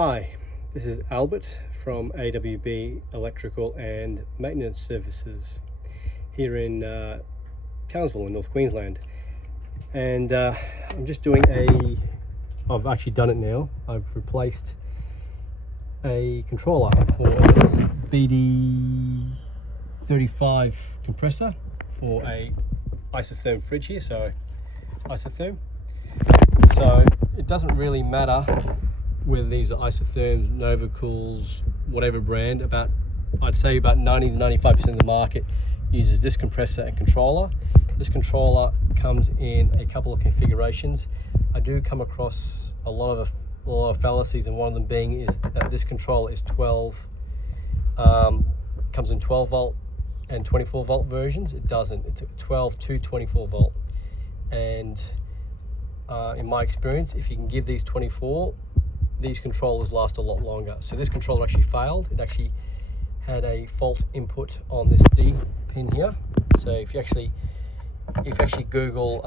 Hi, this is Albert from AWB Electrical and Maintenance Services here in Townsville in North Queensland, and I'm just doing I've actually done it now. I've replaced a controller for a BD35 compressor for a isotherm fridge here, so it's isotherm. So it doesn't really matter whether these are isotherms, Nova Cools, whatever brand. I'd say about 90 to 95% of the market uses this compressor and controller. This controller comes in a couple of configurations. I do come across a lot of fallacies, and one of them being is that this controller is 12, comes in 12 volt and 24 volt versions. It doesn't. It's 12 to 24 volt, and in my experience, if you can give these 24, these controllers last a lot longer. So this controller actually failed. It actually had a fault input on this D pin here. So if you actually Google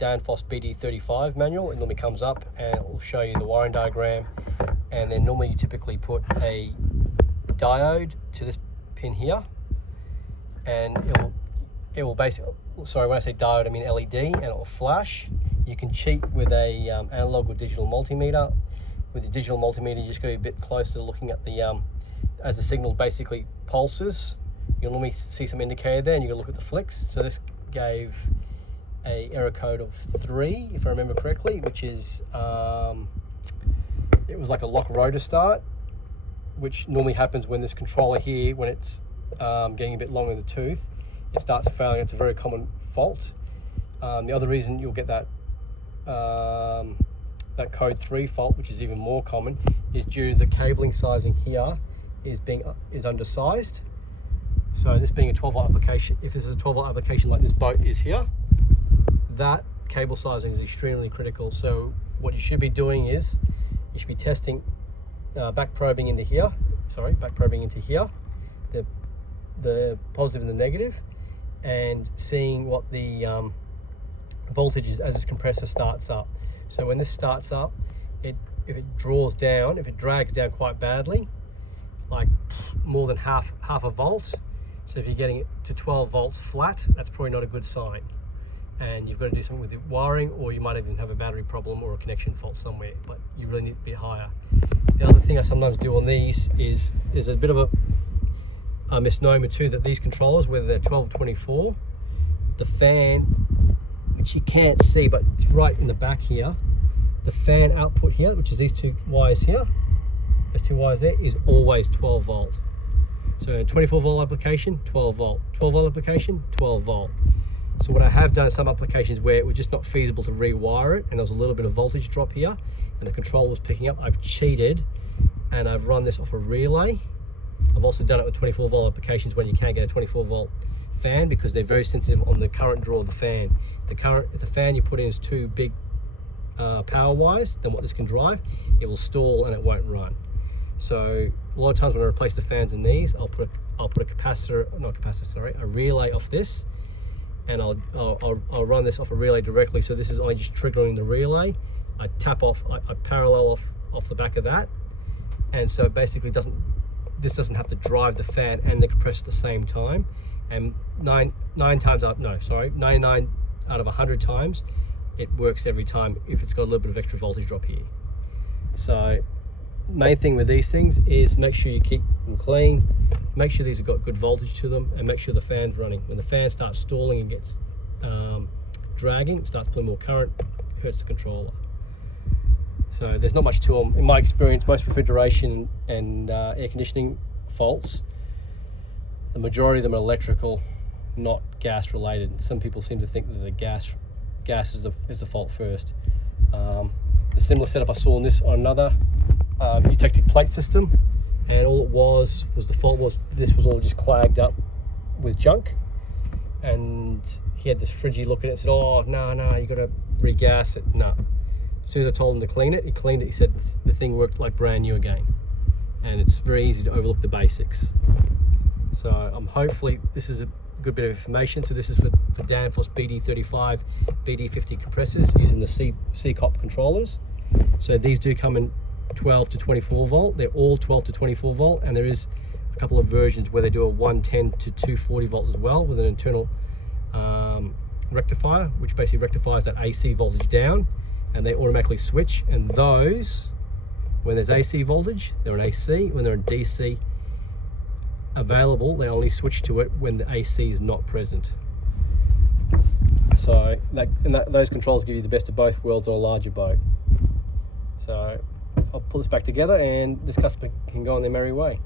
Danfoss BD35 manual, it normally comes up and it will show you the wiring diagram, and then normally you typically put a diode to this pin here, and it will basically, sorry, when I say diode I mean LED, and it will flash. You can cheat with a analog or digital multimeter. With the digital multimeter, you just go a bit closer to looking at the as the signal basically pulses. You'll normally see some indicator there, and you can look at the flicks. So this gave a error code of 3, if I remember correctly, which is it was like a lock rotor start, which normally happens when this controller here, when it's getting a bit long in the tooth, it starts failing. It's a very common fault. The other reason you'll get that that code 3 fault, which is even more common, is due to the cabling sizing here is undersized. So this being a 12 volt application, if this is a 12 volt application like this boat is here, that cable sizing is extremely critical. So what you should be doing is you should be testing back probing into here, the positive and the negative, and seeing what the voltage is as this compressor starts up. So when this starts up, if it drags down quite badly, like more than half a volt, so if you're getting it to 12 volts flat, that's probably not a good sign, and you've got to do something with the wiring, or you might even have a battery problem or a connection fault somewhere, but you really need to be higher. The other thing I sometimes do on these is a bit of a misnomer too, that these controllers, whether they're 12 or 24, the fan, which you can't see but it's right in the back here, the fan output here, which is these two wires here, those two wires there, is always 12 volt. So 24 volt application, 12 volt, 12 volt application, 12 volt. So what I have done in some applications where it was just not feasible to rewire it, and there was a little bit of voltage drop here and the controller was picking up, I've cheated and I've run this off a relay. I've also done it with 24 volt applications when you can't get a 24 volt fan, because they're very sensitive on the current draw of the fan. If the fan you put in is too big power wise than what this can drive, it will stall and it won't run. So a lot of times when I replace the fans in these, I'll put a relay off this, and I'll run this off a relay directly. So this is only just triggering the relay. I tap off, I parallel off the back of that, and so basically this doesn't have to drive the fan and the compressor at the same time. And 99 out of 100 times it works every time if it's got a little bit of extra voltage drop here. So main thing with these things is make sure you keep them clean, make sure these have got good voltage to them, and make sure the fan's running. When the fan starts stalling and gets dragging, it starts pulling more current, hurts the controller. So there's not much to them. In my experience, most refrigeration and air conditioning faults, the majority of them are electrical, not gas related. Some people seem to think that the gas is the fault first. The similar setup I saw on another eutectic plate system, and all it was the fault was this was all just clagged up with junk, and he had this fridgy look at it and said, oh no, you got to regas it. No. As soon as I told him to clean it, he cleaned it. He said the thing worked like brand new again, and it's very easy to overlook the basics. So hopefully this is a good bit of information. So this is for Danfoss BD35, BD50 compressors using the Secop controllers. So these do come in 12 to 24 volt. They're all 12 to 24 volt, and there is a couple of versions where they do a 110 to 240 volt as well with an internal rectifier, which basically rectifies that AC voltage down, and they automatically switch. And those, when there's AC voltage, they're an AC. When they're in DC available, they only switch to it when the AC is not present. So those controls give you the best of both worlds on a larger boat. So I'll pull this back together and this customer can go on their merry way.